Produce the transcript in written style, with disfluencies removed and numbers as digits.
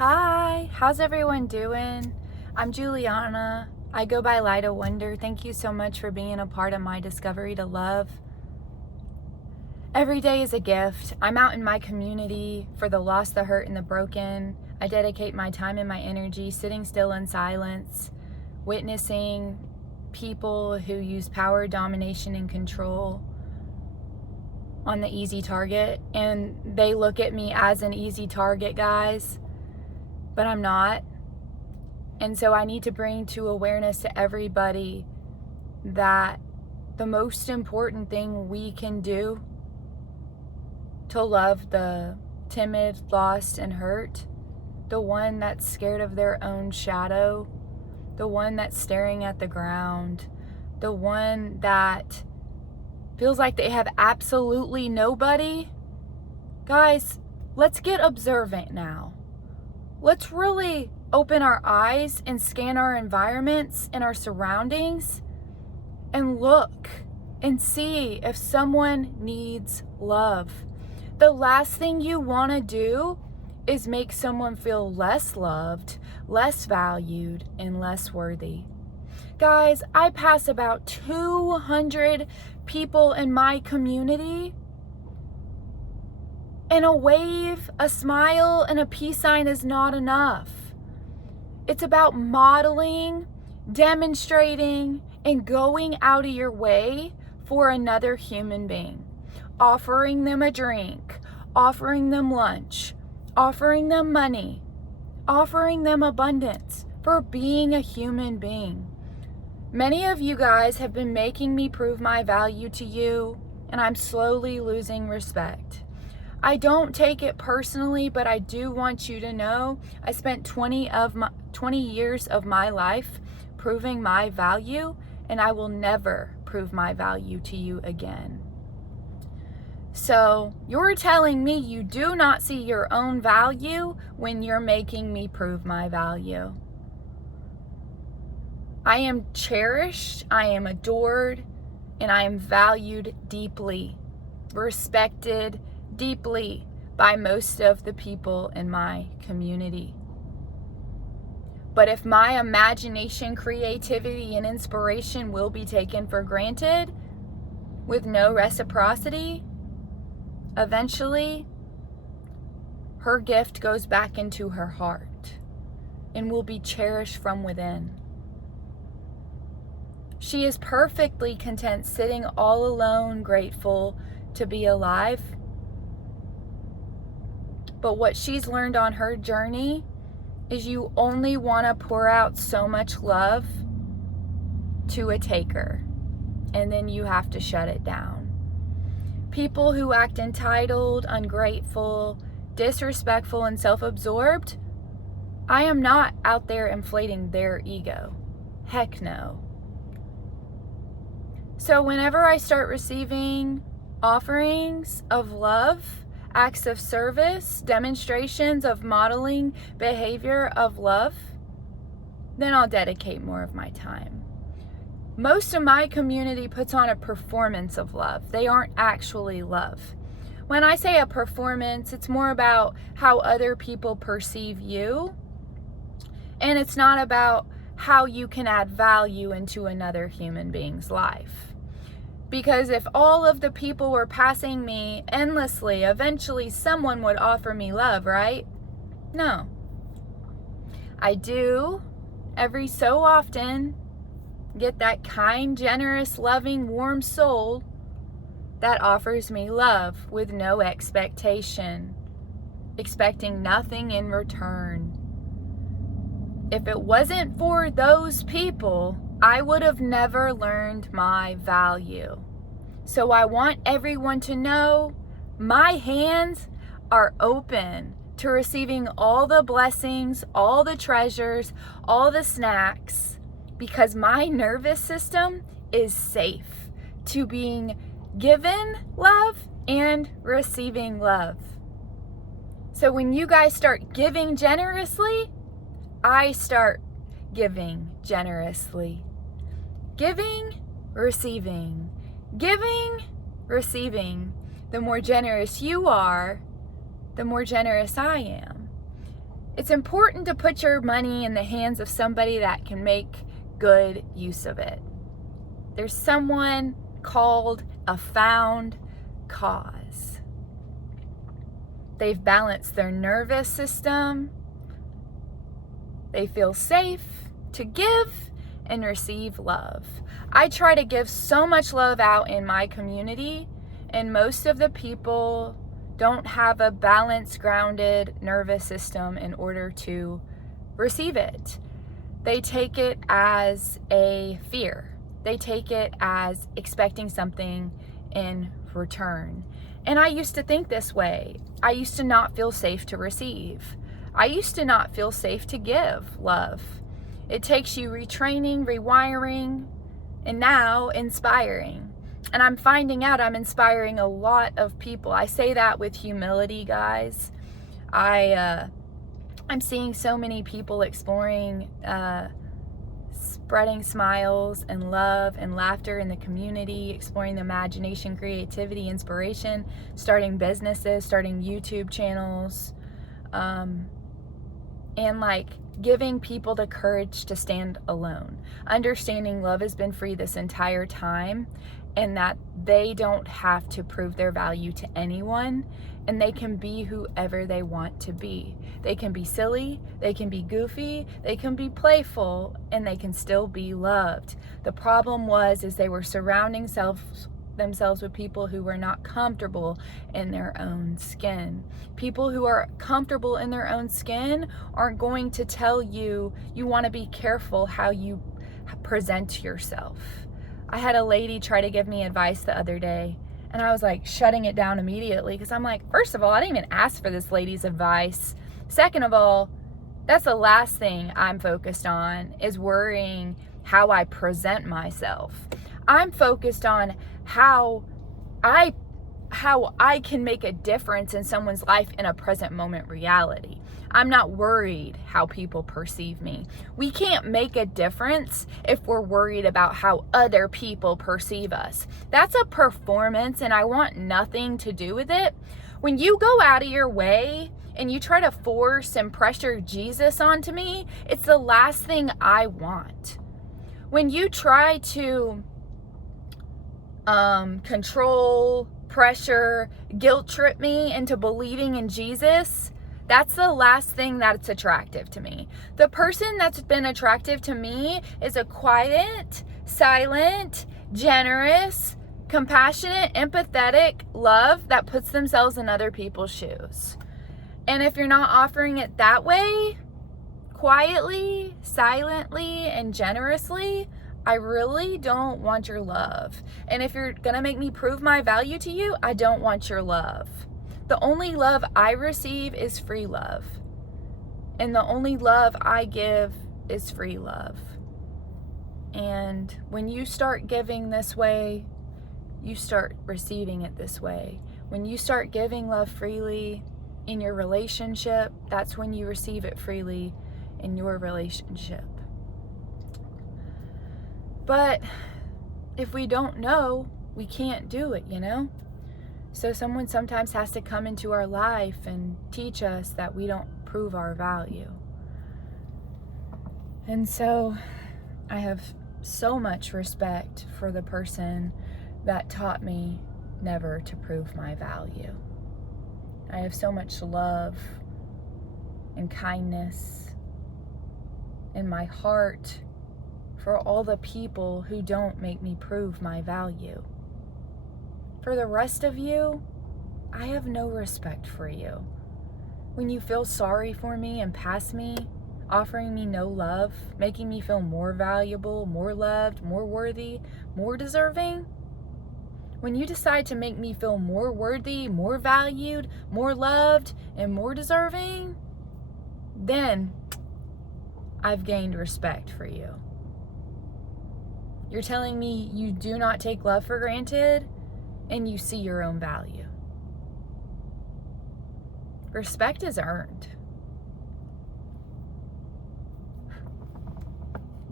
Hi, how's everyone doing? I'm Juliana. I go by Light of Wonder. Thank you so much for being a part of my discovery to love. Every day is a gift. I'm out in my community for the lost, the hurt, and the broken. I dedicate my time and my energy sitting still in silence, witnessing people who use power, domination, and control on the easy target. And they look at me as an easy target, guys. But I'm not. And so I need to bring to awareness to everybody that the most important thing we can do to love the timid, lost, and hurt, the one that's scared of their own shadow, the one that's staring at the ground, the one that feels like they have absolutely nobody. Guys, let's get observant now. Let's really open our eyes and scan our environments and our surroundings and look and see if someone needs love. The last thing you want to do is make someone feel less loved, less valued, and less worthy. Guys, I pass about 200 people in my community, and a wave, a smile, and a peace sign is not enough. It's about modeling, demonstrating, and going out of your way for another human being. Offering them a drink, offering them lunch, offering them money, offering them abundance for being a human being. Many of you guys have been making me prove my value to you, and I'm slowly losing respect. I don't take it personally, but I do want you to know I spent 20 years of my life proving my value, and I will never prove my value to you again. So you're telling me you do not see your own value when you're making me prove my value. I am cherished, I am adored, and I am valued deeply, respected deeply by most of the people in my community. But if my imagination, creativity, and inspiration will be taken for granted with no reciprocity, eventually her gift goes back into her heart and will be cherished from within. She is perfectly content sitting all alone, grateful to be alive. But what she's learned on her journey is you only want to pour out so much love to a taker, and then you have to shut it down. People who act entitled, ungrateful, disrespectful, and self-absorbed, I am not out there inflating their ego. Heck no. So whenever I start receiving offerings of love, acts of service, demonstrations of modeling behavior of love, then I'll dedicate more of my time. Most of my community puts on a performance of love. They aren't actually love. When I say a performance, it's more about how other people perceive you, and it's not about how you can add value into another human being's life. Because if all of the people were passing me endlessly, eventually someone would offer me love, right? No. I do, every so often, get that kind, generous, loving, warm soul that offers me love with no expectation, expecting nothing in return. If it wasn't for those people, I would have never learned my value. So I want everyone to know my hands are open to receiving all the blessings, all the treasures, all the snacks, because my nervous system is safe to being given love and receiving love. So when you guys start giving generously, I start giving generously. Giving, receiving. Giving, receiving. The more generous you are, the more generous I am. It's important to put your money in the hands of somebody that can make good use of it. There's someone called a found cause. They've balanced their nervous system. They feel safe to give and receive love. I try to give so much love out in my community, and most of the people don't have a balanced, grounded nervous system in order to receive it. They take it as a fear. They take it as expecting something in return. And I used to think this way. I used to not feel safe to receive. I used to not feel safe to give love. It takes you retraining, rewiring, and now inspiring. And I'm finding out I'm inspiring a lot of people. I say that with humility, guys. I'm seeing so many people exploring spreading smiles and love and laughter in the community, exploring the imagination, creativity, inspiration, starting businesses, starting YouTube channels, and like giving people the courage to stand alone, understanding love has been free this entire time, and that they don't have to prove their value to anyone, and they can be whoever they want to be. They can be silly, they can be goofy, they can be playful, and they can still be loved. The problem is they were surrounding themselves with people who were not comfortable in their own skin. People who are comfortable in their own skin aren't going to tell you want to be careful how you present yourself. I had a lady try to give me advice the other day, and I was like shutting it down immediately because I'm like, first of all, I didn't even ask for this lady's advice. Second of all, that's the last thing I'm focused on, is worrying how I present myself. I'm focused on how I can make a difference in someone's life in a present moment reality. I'm not worried how people perceive me. We can't make a difference if we're worried about how other people perceive us. That's a performance, and I want nothing to do with it. When you go out of your way and you try to force and pressure Jesus onto me, it's the last thing I want. When you try to control, pressure, guilt trip me into believing in Jesus, that's the last thing that's attractive to me. The person that's been attractive to me is a quiet, silent, generous, compassionate, empathetic love that puts themselves in other people's shoes. And if you're not offering it that way, quietly, silently, and generously, I really don't want your love. And if you're gonna make me prove my value to you, I don't want your love. The only love I receive is free love. And the only love I give is free love. And when you start giving this way, you start receiving it this way. When you start giving love freely in your relationship, that's when you receive it freely in your relationship. But if we don't know, we can't do it, So someone sometimes has to come into our life and teach us that we don't prove our value. And so I have so much respect for the person that taught me never to prove my value. I have so much love and kindness in my heart for all the people who don't make me prove my value. For the rest of you, I have no respect for you. When you feel sorry for me and pass me, offering me no love, making me feel more valuable, more loved, more worthy, more deserving, when you decide to make me feel more worthy, more valued, more loved, and more deserving, then I've gained respect for you. You're telling me you do not take love for granted and you see your own value. Respect is earned.